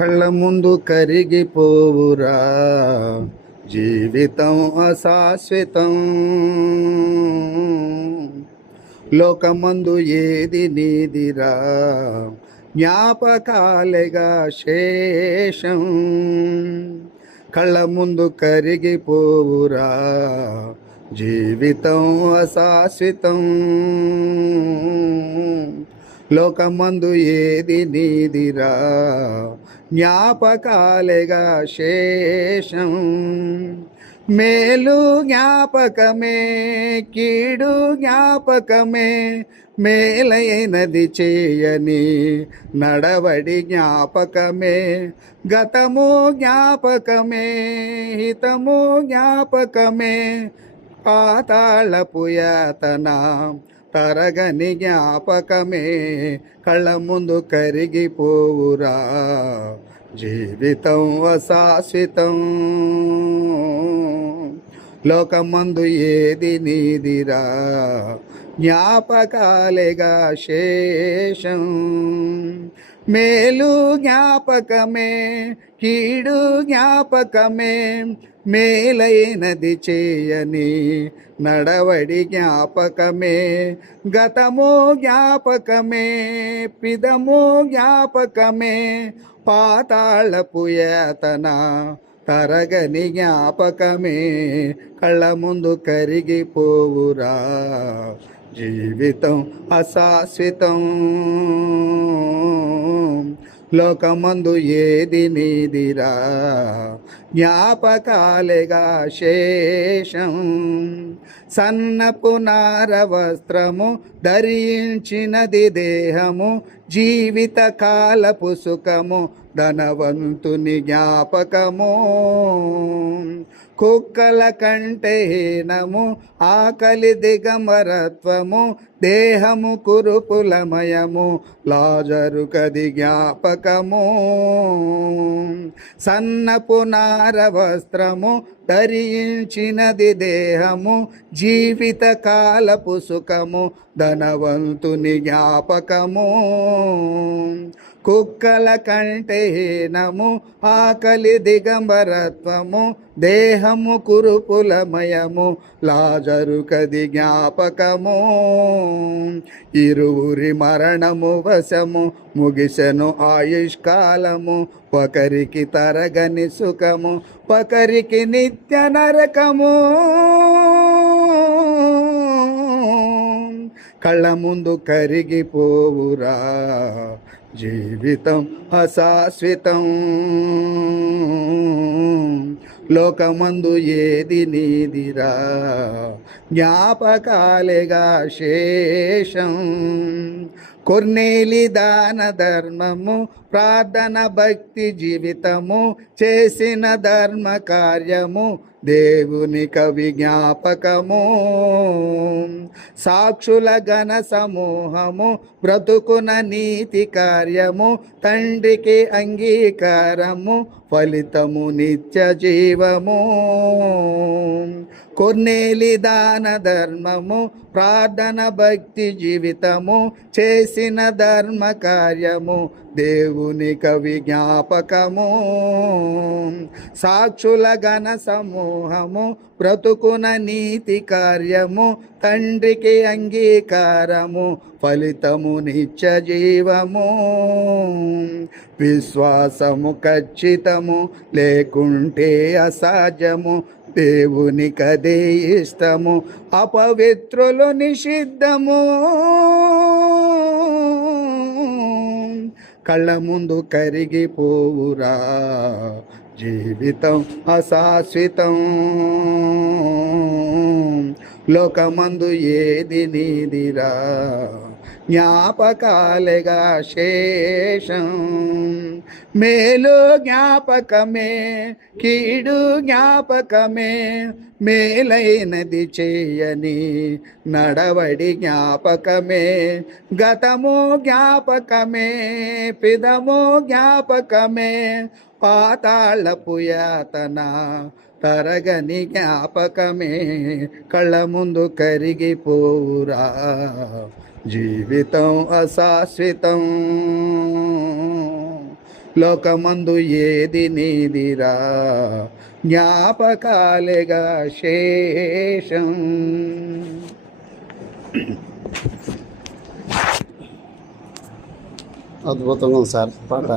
కళ్ళ ముందు కరిగిపోవురా, జీవితం అశాశ్వతం. లోకమందు ఏది నీదిరా, జ్ఞాపకాలేగా శేషం. కళ్ళ ముందు కరిగిపోవురా, జీవితం అశాశ్వతం. లోకమందు ఏది నీదిరా, జ్ఞాపకాలేగా శేషం. మేలు జ్ఞాపకమే, కీడు జ్ఞాపకమే, మేలైనది చేయని నడవడి జ్ఞాపకమే. గతము జ్ఞాపకమే, హితము జ్ఞాపకమే, పాతాళపు యాతన తరగని జ్ఞాపకమే. కళ్ళ ముందు కరిగిపోవురా, జీవితం అశాశ్వతం. లోకమందు ఏది నీదిరా, జ్ఞాపకాలేగా శేషం. మేలు జ్ఞాపకమే, కీడు జ్ఞాపకమే, మేలైనది చేయని నడవడి జ్ఞాపకమే. గతము జ్ఞాపకమే, పిదము జ్ఞాపకమే, పాతాళపు యాతన తరగని జ్ఞాపకమే. కళ్ళ ముందు కరిగిపోవురా, జీవితం అశాశ్వతం. లోకమందు ఏది నీదిరా, జ్ఞాపకాలేగా శేషం. సన్నపు నార వస్త్రము ధరించినది దేహము, జీవిత కాలపు సుఖము ధనవంతుని జ్ఞాపకము. కుక్కల కంటే హీనము ఆకలి దిగమరత్వము, దేహము కురుపులమయము లాజరు కది జ్ఞాపకము. సన్నపు నార వస్త్రము ధరించినది దేహము, జీవిత కాలపు సుఖము ధనవంతుని జ్ఞాపకము. కుక్కల కంటే హీనము ఆకలి దిగంబరత్వము, దేహము కురుపులమయము లాజరు కది జ్ఞాపకము. ఇరువురి మరణము వశము ముగిసెను ఆయుష్కాలము, ఒకరికి తరగని సుఖము, ఒకరికి నిత్య నరకము. కళ్ళ ముందు కరిగిపోవురా, జీవితం అశాశ్వతం. లోకమందు ఏది నీదిరా, జ్ఞాపకాలేగా శేషం. కొర్నేలి దాన ధర్మము, ప్రార్థన భక్తి జీవితము, చేసిన ధర్మ కార్యము దేవుని కవి జ్ఞాపకము. సాక్షుల గణ సమూహము, బ్రతుకున నీతి కార్యము, తండ్రికి అంగీకారము, ఫలితము నిత్య జీవము. కొర్నేలి దాన ధర్మము, ప్రార్థన భక్తి జీవితము, చేసిన ధర్మ కార్యము దేవుని కవి జ్ఞాపకము. సాక్షుల గణ సమూహము, బ్రతుకున నీతి కార్యము, తండ్రికి అంగీకారము, ఫలితము నిత్య జీవము. విశ్వాసము ఖచ్చితము, లేకుంటే అసాధ్యము, దేవుని కదే ఇష్టము, అపవిత్రులు నిషిద్ధము. కళ్ళ ముందు కరిగిపోవురా, జీవితం అశాశ్వతం. లోకమందు ఏది నీదిరా, జ్ఞాపకాలేగా శేషం. మేలు జ్ఞాపకమే, కీడు జ్ఞాపకమే, మేలైనది చేయని నడవడి జ్ఞాపకమే. గతము జ్ఞాపకమే, పిదము జ్ఞాపకమే, పాతాళపు యాతన తరగని జ్ఞాపకమే. కళ్ళ ముందు కరిగిపోవురా, జీవితం అశాశ్వతం. లోకమందు ఏది నీదిరా, జ్ఞాపకాలేగా శేషం. అద్భుతంగా ఉంది సార్ పాట.